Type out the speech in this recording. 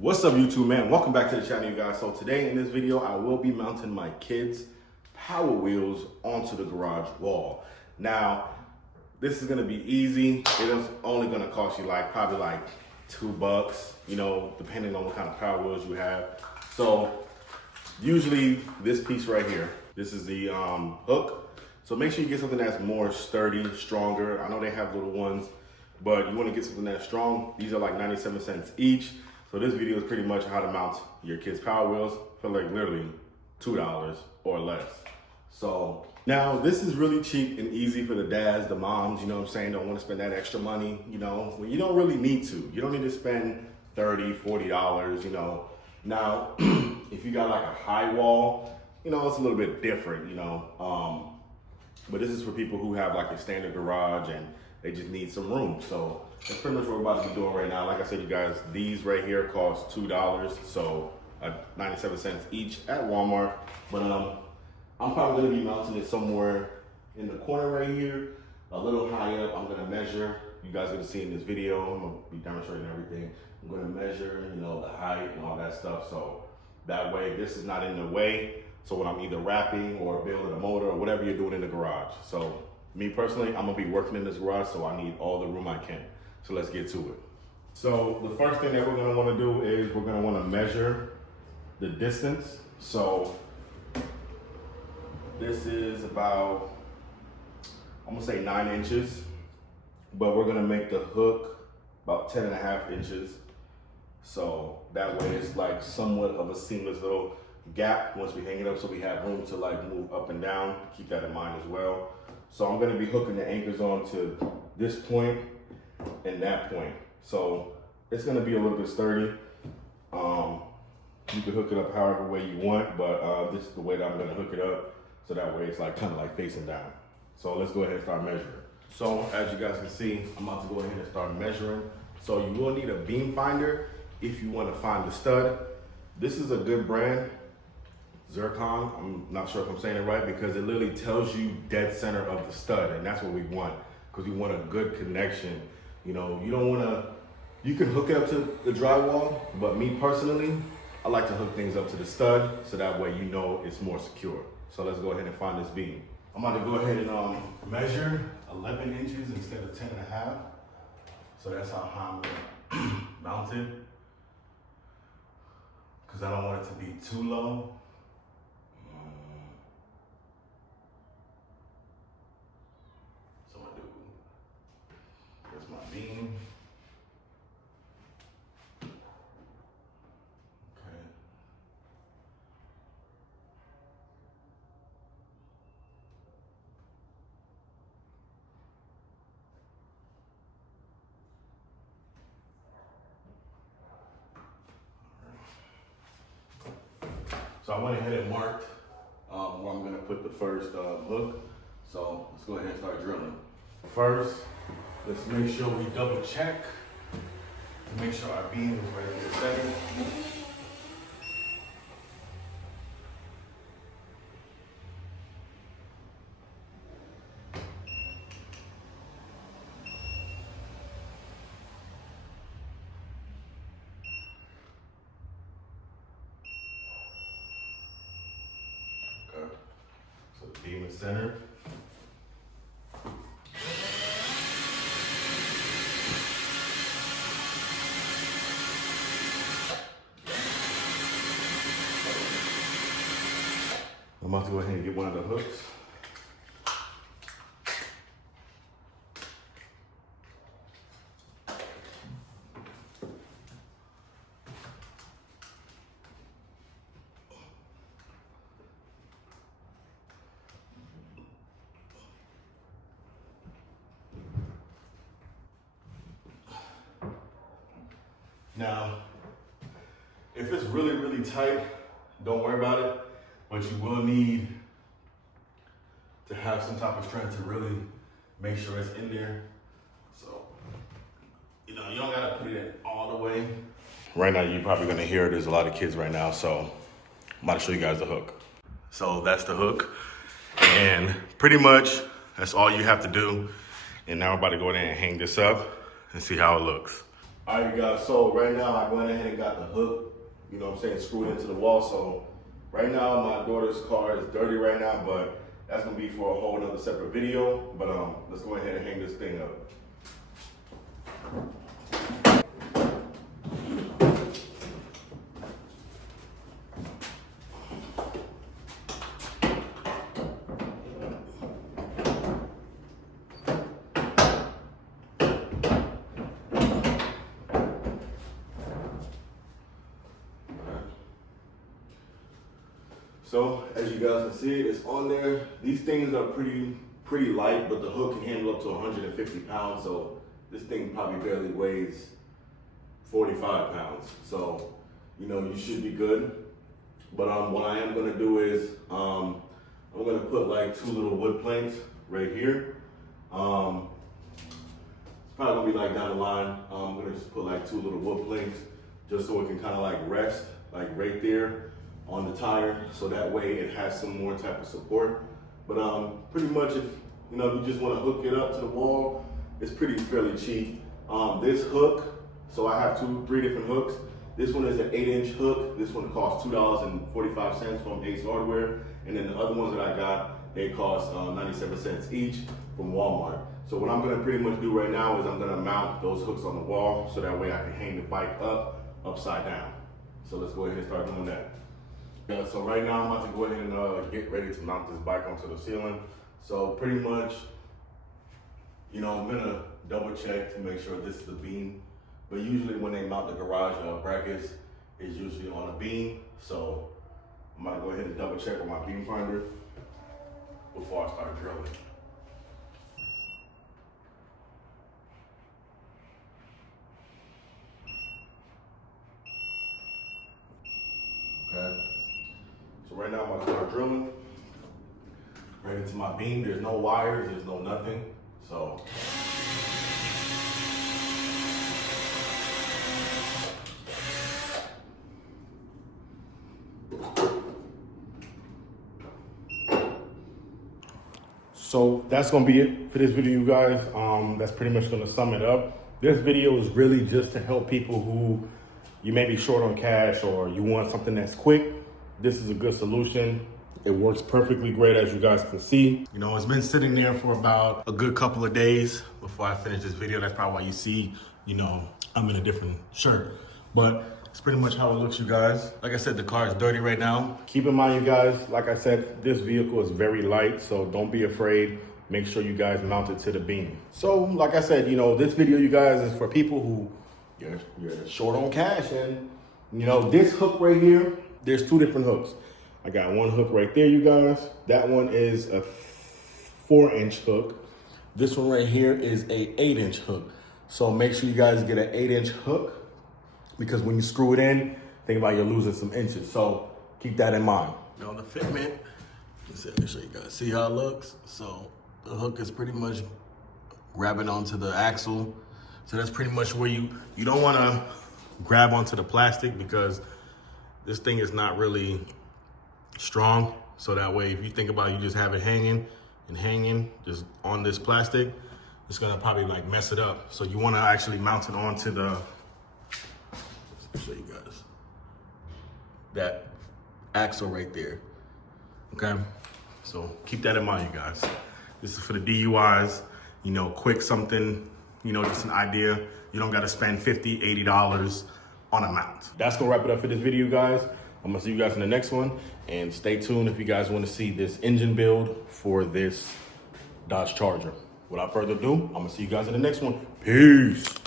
What's up, YouTube, man? Welcome back to the channel, you guys. So today in this video, I will be mounting my kids' Power Wheels onto the garage wall. Now, this is gonna be easy. It is only gonna cost you probably $2, you know, depending on what kind of Power Wheels you have. So usually this piece right here, this is the hook. So make sure you get something that's more sturdy, stronger. I know they have little ones, but you wanna get something that's strong. These are like 97 cents each. So this video is pretty much how to mount your kids' Power Wheels for like literally $2 or less. So now this is really cheap and easy for the dads, the moms, you know what I'm saying, don't want to spend that extra money, you know, when you don't really need to. You don't need to spend $30, $40, you know. Now, if you got like a high wall, you know, it's a little bit different, you know. But this is for people who have like a standard garage and they just need some room. So that's pretty much what we're about to be doing right now. Like I said, you guys, these right here cost $2, so 97 cents each at Walmart. But I'm probably gonna be mounting it somewhere in the corner right here, a little high up. I'm gonna measure. You guys are gonna see in this video. I'm gonna be demonstrating everything. I'm gonna measure, you know, the height and all that stuff. So that way, this is not in the way. So when I'm either wrapping or building a motor or whatever you're doing in the garage. So me personally, I'm gonna be working in this garage, so I need all the room I can. So let's get to it. So the first thing that we're gonna wanna do is we're gonna wanna measure the distance. So this is about, I'm gonna say 9 inches, but we're gonna make the hook about 10.5 inches. So that way it's like somewhat of a seamless little gap once we hang it up, so we have room to like move up and down. Keep that in mind as well. So I'm gonna be hooking the anchors onto this point and that point. So it's gonna be a little bit sturdy. You can hook it up however way you want, but this is the way that I'm gonna hook it up. So that way it's like kind of like facing down. So let's go ahead and start measuring. So as you guys can see, I'm about to go ahead and start measuring. So you will need a beam finder if you want to find the stud. This is a good brand, Zircon. I'm not sure if I'm saying it right, because it literally tells you dead center of the stud, and that's what we want, because we want a good connection. You know, you don't want to, you can hook it up to the drywall, but me personally, I like to hook things up to the stud, so that way you know it's more secure. So let's go ahead and find this beam. I'm about to go ahead and measure 11 inches instead of 10.5. So that's how high I'm gonna mount it, because I don't want it to be too low. So I'm gonna do, here's my beam. Okay. So I went ahead and marked where I'm gonna put the first hook. So let's go ahead and start drilling. First, let's make sure we double check to make sure our beam is ready to second. Okay, so the beam is centered. I'm about to go ahead and get one of the hooks. Now, if it's really, really tight, don't worry about it, but you will need to have some type of strength to really make sure it's in there. So, you know, you don't gotta put it in all the way. Right now, you're probably gonna hear there's a lot of kids right now, so I'm about to show you guys the hook. So that's the hook, and pretty much that's all you have to do. And now we're about to go in and hang this up and see how it looks. All right, you guys, so right now I went ahead and got the hook, you know what I'm saying, screwed into the wall. So right now my daughter's car is dirty right now, but that's gonna be for a whole nother separate video. But let's go ahead and hang this thing up. So as you guys can see, it's on there. These things are pretty light, but the hook can handle up to 150 pounds. So this thing probably barely weighs 45 pounds. So, you know, you should be good. But what I am gonna do is, I'm gonna put like 2 little wood planks right here. It's probably gonna be like down the line. I'm gonna just put like 2 little wood planks just so it can kind of like rest like right there on the tire, so that way it has some more type of support. But pretty much if you just want to hook it up to the wall, it's fairly cheap. This hook, so I have 3 different hooks. This one is an 8-inch hook. This one costs $2.45 from Ace Hardware, and then the other ones that I got, they cost 97 cents each from Walmart. So what I'm gonna pretty much do right now is I'm gonna mount those hooks on the wall, so that way I can hang the bike upside down. So let's go ahead and start doing that. Yeah, so right now I'm about to go ahead and get ready to mount this bike onto the ceiling. So pretty much, I'm gonna double check to make sure this is the beam. But usually when they mount the garage brackets, it's usually on a beam. So I'm gonna go ahead and double check with my beam finder before I start drilling. Okay. So right now I'm gonna start drilling right into my beam. There's no wires, there's no nothing. So. So that's gonna be it for this video, you guys. That's pretty much gonna sum it up. This video is really just to help people who you may be short on cash or you want something that's quick. This is a good solution. It works perfectly great, as you guys can see. It's been sitting there for about a good couple of days before I finish this video. That's probably why you see, I'm in a different shirt. But it's pretty much how it looks, you guys. Like I said, the car is dirty right now. Keep in mind, you guys, like I said, this vehicle is very light, so don't be afraid. Make sure you guys mount it to the beam. So, like I said, this video, you guys, is for people who you're short on cash. And, this hook right here, there's 2 different hooks. I got one hook right there, you guys. That one is a 4-inch hook. This one right here is a 8-inch hook. So make sure you guys get an 8-inch hook, because when you screw it in, think about you're losing some inches. So keep that in mind. Now the fitment, let me show you guys. See how it looks? So the hook is pretty much grabbing onto the axle. So that's pretty much where you don't want to grab onto the plastic, because this thing is not really strong. So that way, if you think about it, you just have it hanging just on this plastic, it's gonna probably like mess it up. So you want to actually mount it onto the, let me show you guys, that axle right there. Okay, so keep that in mind, you guys. This is for the DUIs, quick something, just an idea. You don't gotta spend $50, $80 on a mount. That's gonna wrap it up for this video, guys. I'm gonna see you guys in the next one, and stay tuned if you guys wanna see this engine build for this Dodge Charger. Without further ado, I'm gonna see you guys in the next one. Peace.